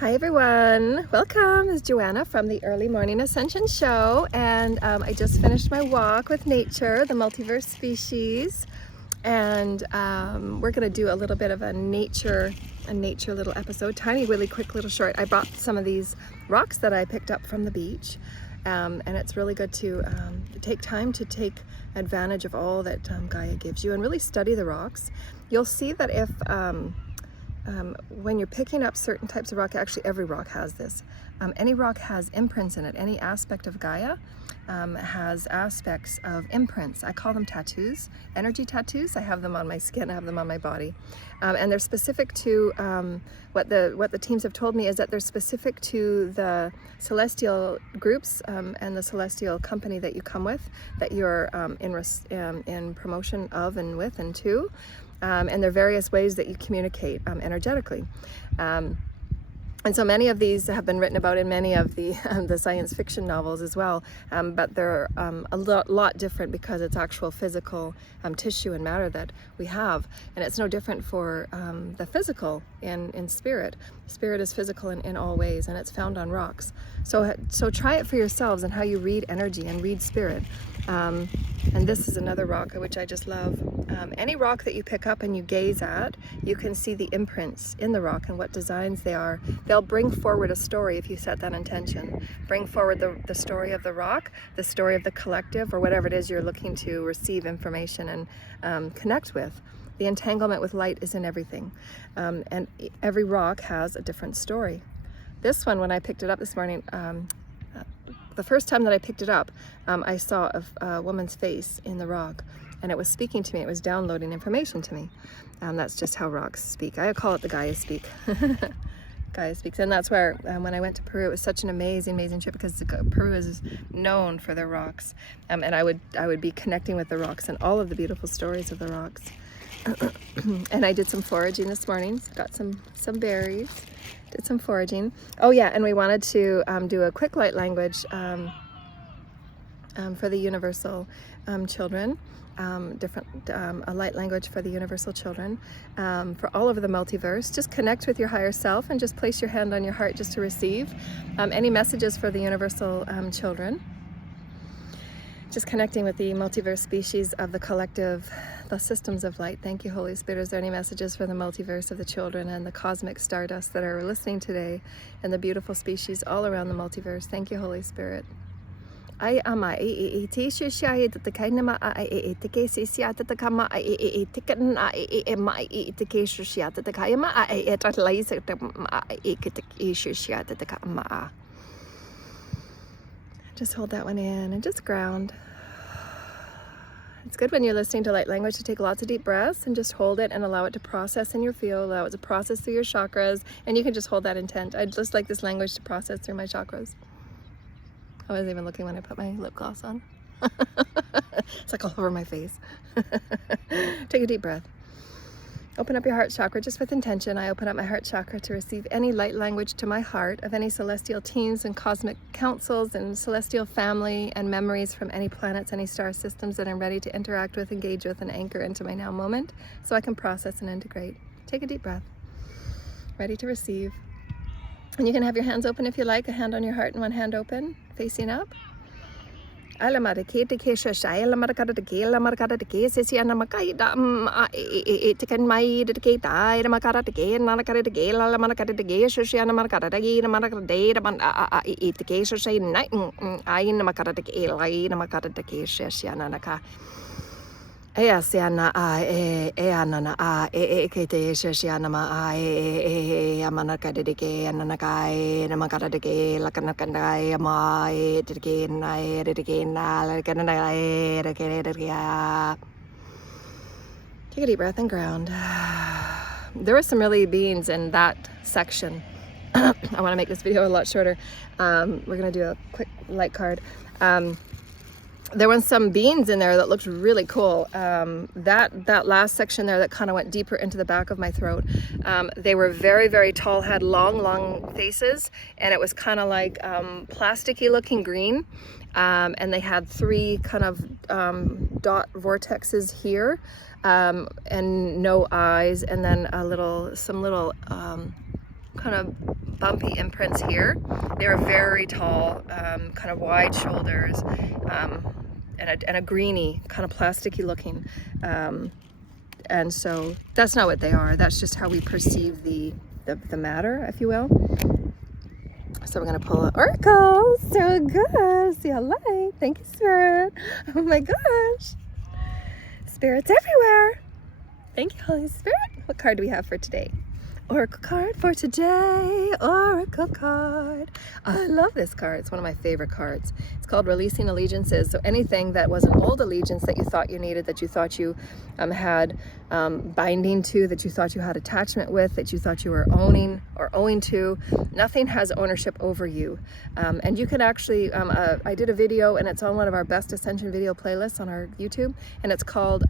Hi everyone, welcome. It's Joanna from the Early Morning Ascension Show, and I just finished my walk with nature, the multiverse species, and we're going to do a little bit of a nature little episode, tiny, really quick, little short. I brought some of these rocks that I picked up from the beach, and it's really good to take time to take advantage of all that Gaia gives you and really study the rocks. You'll see that if when you're picking up certain types of rock, actually every rock has this. Any rock has imprints in it. Any aspect of Gaia has aspects of imprints. I call them tattoos, energy tattoos. I have them on my skin, I have them on my body. And they're specific to, what the teams have told me is that they're specific to the celestial groups and the celestial company that you come with, that you're in promotion of and with and to. And there are various ways that you communicate energetically. And so many of these have been written about in many of the science fiction novels as well, but they're a lot different because it's actual physical tissue and matter that we have. And it's no different for the physical in spirit. Spirit is physical in all ways, and it's found on rocks. So try it for yourselves and how you read energy and read spirit. And this is another rock which I just love. Any rock that you pick up and you gaze at, you can see the imprints in the rock and what designs they are. They'll bring forward a story if you set that intention. Bring forward the story of the rock, the story of the collective, or whatever it is you're looking to receive information and connect with. The entanglement with light is in everything. And every rock has a different story. This one, when I picked it up this morning, the first time that I picked it up, I saw a woman's face in the rock, and it was speaking to me. It was downloading information to me. That's just how rocks speak. I call it the Gaia speak. Gaia speaks, and that's where when I went to Peru, it was such an amazing trip because Peru is known for their rocks, and I would be connecting with the rocks and all of the beautiful stories of the rocks. And I did some foraging this morning. Got some berries. Did some foraging. Oh yeah, and we wanted to do a quick light language for the universal children. A light language for the universal children, for all over the multiverse. Just connect with your higher self and just place your hand on your heart just to receive any messages for the universal children. Just connecting with the multiverse species of the collective, the systems of light. Thank you, Holy Spirit. Is there any messages for the multiverse of the children and the cosmic stardust that are listening today, and the beautiful species all around the multiverse? Thank you, Holy Spirit. I ama e te shishai te kainama e te kesi te kama e te kana e ma e te kesi te kaima e te laisa te e te kesi te kama. Just hold that one in and just ground. It's good when you're listening to light language to take lots of deep breaths and just hold it and allow it to process in your field, allow it to process through your chakras, and you can just hold that intent. I just like this language to process through my chakras. I wasn't even looking when I put my lip gloss on. It's like all over my face. Take a deep breath. Open up your heart chakra just with intention. I open up my heart chakra to receive any light language to my heart of any celestial teams and cosmic councils and celestial family and memories from any planets, any star systems that I'm ready to interact with, engage with, and anchor into my now moment so I can process and integrate. Take a deep breath. Ready to receive. And you can have your hands open if you like, a hand on your heart and one hand open, facing up. Alamara ke te kesha shai alamara kada te ke alamara kada te ke sesi anamakai da te kan mai de ke dai da makara te ke na kada te ke alamara kada te ke shoshi anamara kada te ke na kada de da man te ke shoshi nai ai na makara te ke lai na makara te ke shoshi ananaka Asiana anana ke te shashianama amana kadike ananakai namakadike lakanakandai ama edike nai edike na lakanai edike. Take a deep breath and ground. There were some really beings in that section. I want to make this video a lot shorter. We're gonna do a quick light card. There was some beans in there that looked really cool. That last section there that kind of went deeper into the back of my throat. They were very tall, had long faces, and it was kind of like plasticky looking green. And they had three kind of dot vortexes here, and no eyes, and then some little kind of bumpy imprints here. They're very tall, kind of wide shoulders, and a greeny, kind of plasticky looking. And so that's not what they are. That's just how we perceive the matter, if you will. So we're gonna pull an oracle. So good. See how light. Thank you, Spirit. Oh my gosh. Spirits everywhere. Thank you, Holy Spirit. What card do we have for today? Oracle card for today. Oracle card. I love this card. It's one of my favorite cards. It's called Releasing Allegiances. So anything that was an old allegiance that you thought you needed, that you thought you had binding to, that you thought you had attachment with, that you thought you were owning or owing to, nothing has ownership over you. And you can actually, I did a video and it's on one of our best Ascension video playlists on our YouTube, and it's called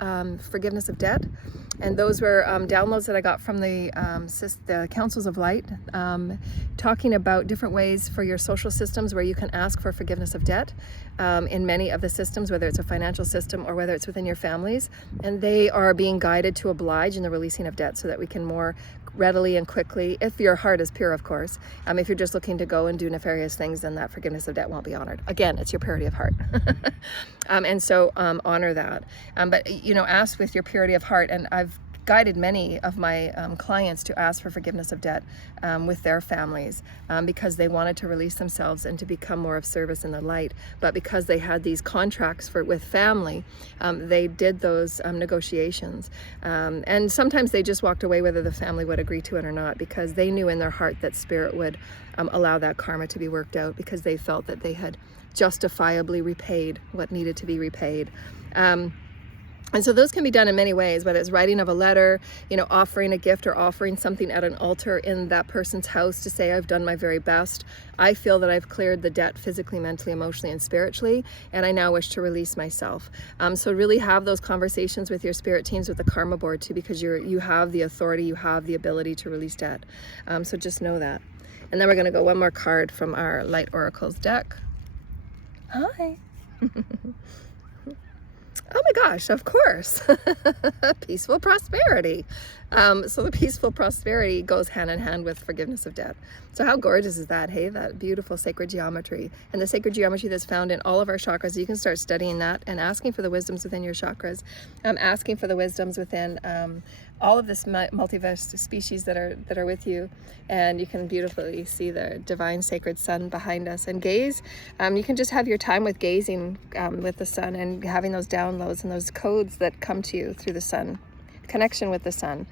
Forgiveness of Debt. And those were downloads that I got from the Councils of Light, talking about different ways for your social systems where you can ask for forgiveness of debt in many of the systems, whether it's a financial system or whether it's within your families. And they are being guided to oblige in the releasing of debt so that we can more readily and quickly, if your heart is pure, of course. If you're just looking to go and do nefarious things, then that forgiveness of debt won't be honored. Again, it's your purity of heart. And so honor that. But, you know, ask with your purity of heart. And I've guided many of my clients to ask for forgiveness of debt with their families because they wanted to release themselves and to become more of service in the light. But because they had these contracts with family, they did those negotiations. And sometimes they just walked away whether the family would agree to it or not, because they knew in their heart that Spirit would allow that karma to be worked out, because they felt that they had justifiably repaid what needed to be repaid. And so those can be done in many ways, whether it's writing of a letter, you know, offering a gift or offering something at an altar in that person's house to say, I've done my very best. I feel that I've cleared the debt physically, mentally, emotionally, and spiritually, and I now wish to release myself. So really have those conversations with your spirit teams, with the karma board too, because you have the authority, you have the ability to release debt. So just know that. And then we're going to go one more card from our Light Oracles deck. Hi. Oh my gosh, of course. Peaceful prosperity. So the peaceful prosperity goes hand in hand with forgiveness of debt. So how gorgeous is that, hey? That beautiful sacred geometry. And the sacred geometry that's found in all of our chakras. You can start studying that and asking for the wisdoms within your chakras. Asking for the wisdoms within all of this multiverse species that are with you. And you can beautifully see the divine sacred sun behind us. And gaze, you can just have your time with gazing with the sun and having those downloads and those codes that come to you through the sun, connection with the sun.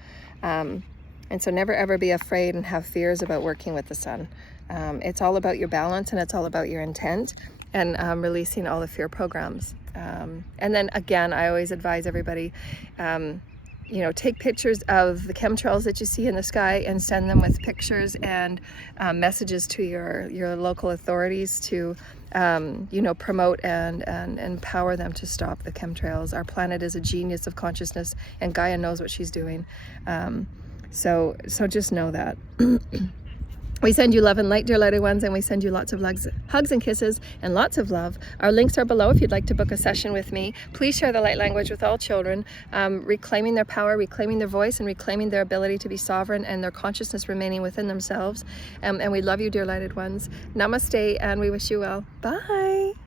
And so never ever be afraid and have fears about working with the sun. It's all about your balance, and it's all about your intent, and releasing all the fear programs. And then again, I always advise everybody, you know, take pictures of the chemtrails that you see in the sky and send them with pictures and messages to your local authorities to, you know, promote and empower them to stop the chemtrails. Our planet is a genius of consciousness, and Gaia knows what she's doing. So just know that. We send you love and light, dear lighted ones, and we send you lots of hugs and kisses and lots of love. Our links are below if you'd like to book a session with me. Please share the light language with all children, reclaiming their power, reclaiming their voice, and reclaiming their ability to be sovereign and their consciousness remaining within themselves. And we love you, dear lighted ones. Namaste, and we wish you well. Bye.